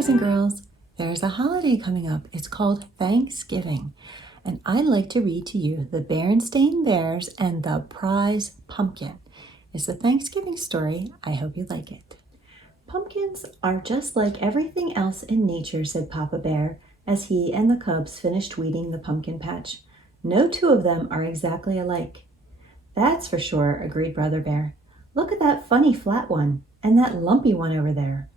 boys and girls. There's a holiday coming up. It's called Thanksgiving. And I'd like to read to you the Berenstain Bears and the Prize Pumpkin. It's a Thanksgiving story. I hope you like it. Pumpkins are just like everything else in nature, said Papa Bear, as he and the cubs finished weeding the pumpkin patch. No two of them are exactly alike. That's for sure, agreed Brother Bear. Look at that funny flat one and that lumpy one over there.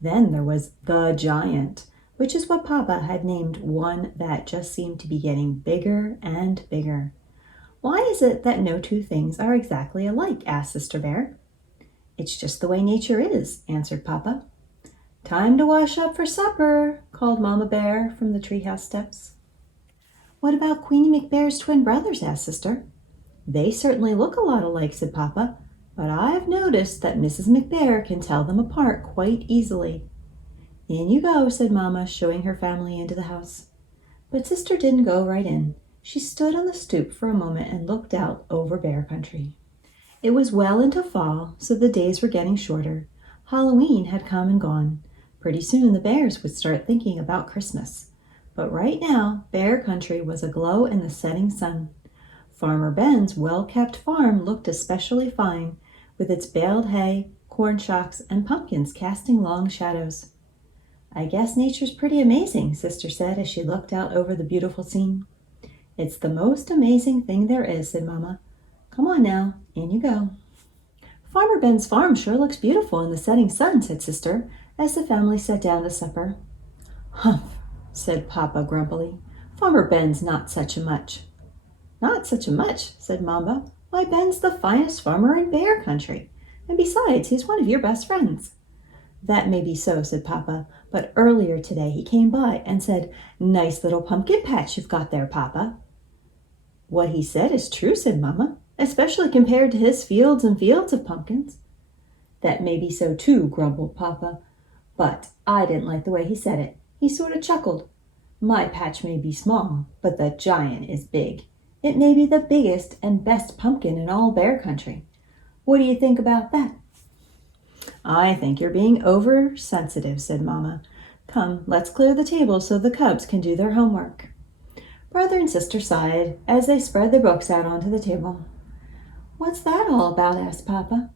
Then there was the giant, which is what Papa had named one that just seemed to be getting bigger and bigger. Why is it that no two things are exactly alike? Asked Sister Bear. It's just the way nature is, answered Papa. Time to wash up for supper, called Mama Bear from the treehouse steps. What about Queenie McBear's twin brothers? Asked Sister. They certainly look a lot alike, said Papa, but I've noticed that Mrs. McBear can tell them apart quite easily. In you go, said Mama, showing her family into the house. But Sister didn't go right in. She stood on the stoop for a moment and looked out over Bear Country. It was well into fall, so the days were getting shorter. Halloween had come and gone. Pretty soon the bears would start thinking about Christmas. But right now, Bear Country was aglow in the setting sun. Farmer Ben's well-kept farm looked especially fine, with its baled hay, corn shocks, and pumpkins casting long shadows. I guess nature's pretty amazing, Sister said as she looked out over the beautiful scene. It's the most amazing thing there is, said Mama. Come on now, in you go. Farmer Ben's farm sure looks beautiful in the setting sun, said Sister, as the family sat down to supper. Humph, said Papa grumpily. Farmer Ben's not such a much. Not such a much, said Mama. Why, Ben's the finest farmer in Bear Country, and besides, he's one of your best friends. That may be so, said Papa, but earlier today he came by and said, Nice little pumpkin patch you've got there, Papa. What he said is true, said Mama, especially compared to his fields and fields of pumpkins. That may be so too, grumbled Papa, but I didn't like the way he said it. He sort of chuckled. My patch may be small, but the giant is big. It may be the biggest and best pumpkin in all Bear Country. What do you think about that? I think you're being oversensitive, said Mama. Come, let's clear the table so the cubs can do their homework. Brother and Sister sighed as they spread their books out onto the table. What's that all about? Asked Papa.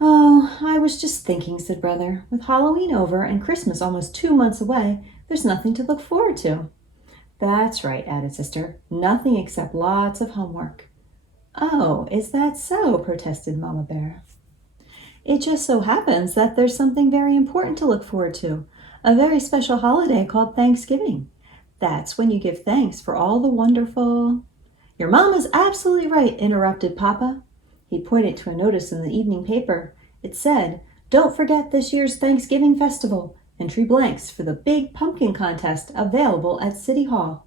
Oh, I was just thinking, said Brother. With Halloween over and Christmas almost 2 months away, there's nothing to look forward to. That's right, added Sister. Nothing except lots of homework. Oh, is that so? Protested Mama Bear. It just so happens that there's something very important to look forward to, a very special holiday called Thanksgiving. That's when you give thanks for all the wonderful... Your Mama's absolutely right, interrupted Papa. He pointed to a notice in the evening paper. It said, Don't forget this year's Thanksgiving festival. Entry blanks for the big pumpkin contest available at City Hall.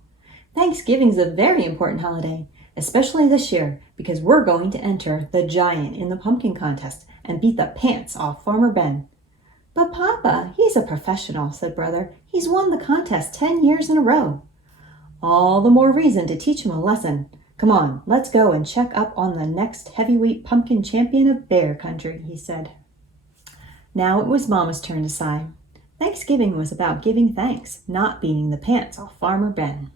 Thanksgiving's a very important holiday, especially this year, because we're going to enter the giant in the pumpkin contest and beat the pants off Farmer Ben. But Papa, he's a professional, said Brother. He's won the contest 10 years in a row. All the more reason to teach him a lesson. Come on, let's go and check up on the next heavyweight pumpkin champion of Bear Country, he said. Now it was Mama's turn to sigh. Thanksgiving was about giving thanks, not beating the pants off Farmer Ben.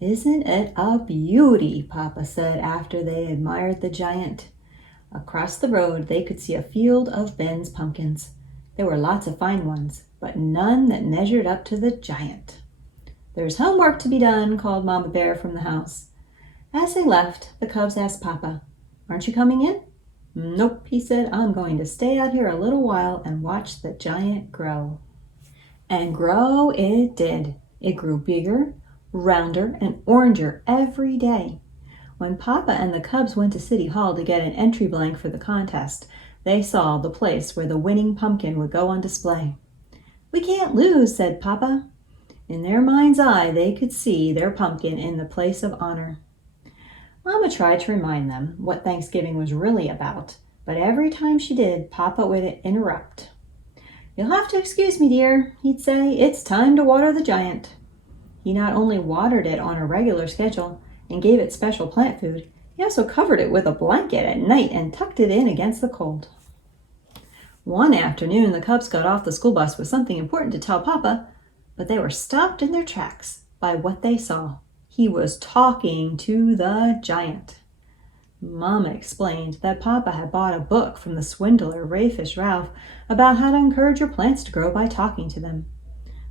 Isn't it a beauty? Papa said after they admired the giant. Across the road they could see a field of Ben's pumpkins. There were lots of fine ones, but none that measured up to the giant. There's homework to be done, called Mama Bear from the house. As they left, the cubs asked Papa, Aren't you coming in? Nope, he said, I'm going to stay out here a little while and watch the giant grow. And grow it did. It grew bigger, rounder, and oranger every day. When Papa and the cubs went to City Hall to get an entry blank for the contest, they saw the place where the winning pumpkin would go on display. We can't lose, said Papa. In their mind's eye, they could see their pumpkin in the place of honor. Mama tried to remind them what Thanksgiving was really about, but every time she did, Papa would interrupt. You'll have to excuse me, dear, he'd say. It's time to water the giant. He not only watered it on a regular schedule and gave it special plant food, he also covered it with a blanket at night and tucked it in against the cold. One afternoon, the Cubs got off the school bus with something important to tell Papa, but they were stopped in their tracks by what they saw. He was talking to the giant. Mama explained that Papa had bought a book from the swindler Rayfish Ralph about how to encourage your plants to grow by talking to them.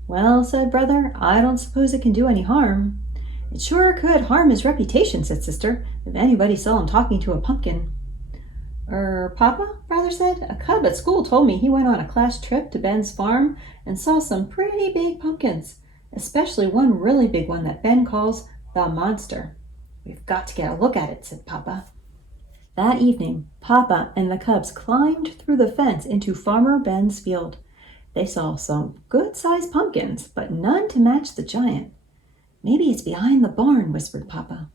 Well, said Brother, I don't suppose it can do any harm. It sure could harm his reputation, said Sister, if anybody saw him talking to a pumpkin. Papa, Brother said, a cub at school told me he went on a class trip to Ben's farm and saw some pretty big pumpkins, especially one really big one that Ben calls the monster. We've got to get a look at it, said Papa. That evening, Papa and the Cubs climbed through the fence into Farmer Ben's field. They saw some good-sized pumpkins, but none to match the giant. Maybe it's behind the barn, whispered Papa.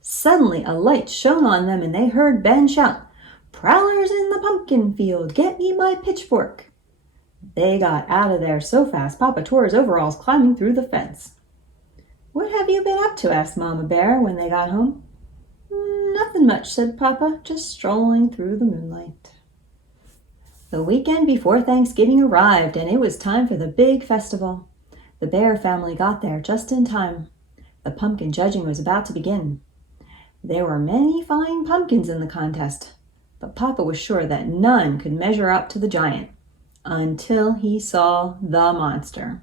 Suddenly a light shone on them and they heard Ben shout, Prowlers in the pumpkin field, get me my pitchfork. They got out of there so fast Papa tore his overalls climbing through the fence. What have you been up to? Asked Mama Bear when they got home. Nothing much, said Papa, just strolling through the moonlight. The weekend before Thanksgiving arrived and it was time for the big festival. The Bear family got there just in time. The pumpkin judging was about to begin. There were many fine pumpkins in the contest, but Papa was sure that none could measure up to the giant until he saw the monster.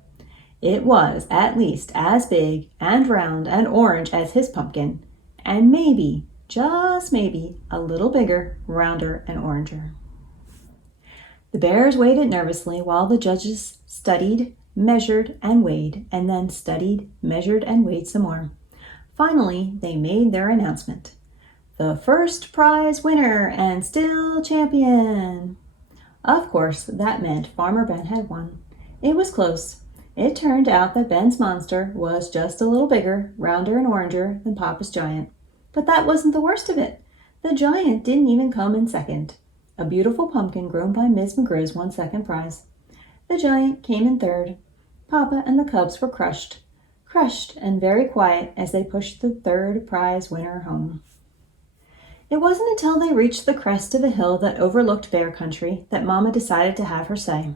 It was at least as big and round and orange as his pumpkin, and maybe, just maybe, a little bigger, rounder, and oranger. The Bears waited nervously while the judges studied, measured, and weighed, and then studied, measured, and weighed some more. Finally, they made their announcement. The first prize winner and still champion. Of course, that meant Farmer Ben had won. It was close. It turned out that Ben's monster was just a little bigger, rounder, and oranger than Papa's giant. But that wasn't the worst of it. The giant didn't even come in second. A beautiful pumpkin grown by Ms. McGriz won second prize. The giant came in third. Papa and the Cubs were crushed and very quiet as they pushed the third prize winner home. It wasn't until they reached the crest of a hill that overlooked Bear Country that Mama decided to have her say.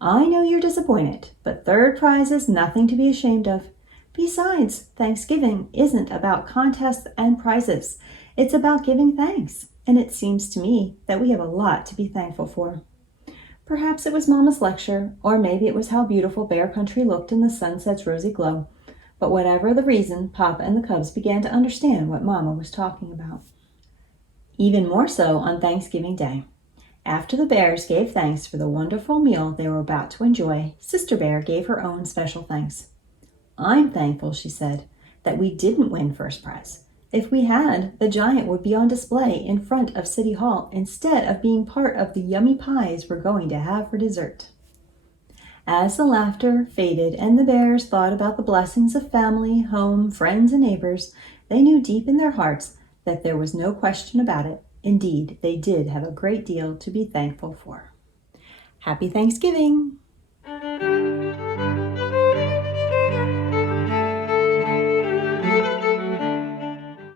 I know you're disappointed, but third prize is nothing to be ashamed of. Besides, Thanksgiving isn't about contests and prizes. It's about giving thanks, and it seems to me that we have a lot to be thankful for. Perhaps it was Mama's lecture, or maybe it was how beautiful Bear Country looked in the sunset's rosy glow. But whatever the reason, Papa and the Cubs began to understand what Mama was talking about. Even more so on Thanksgiving Day. After the Bears gave thanks for the wonderful meal they were about to enjoy, Sister Bear gave her own special thanks. I'm thankful, she said, that we didn't win first prize. If we had, the giant would be on display in front of City Hall instead of being part of the yummy pies we're going to have for dessert. As the laughter faded and the Bears thought about the blessings of family, home, friends, and neighbors, they knew deep in their hearts that there was no question about it. Indeed, they did have a great deal to be thankful for. Happy Thanksgiving!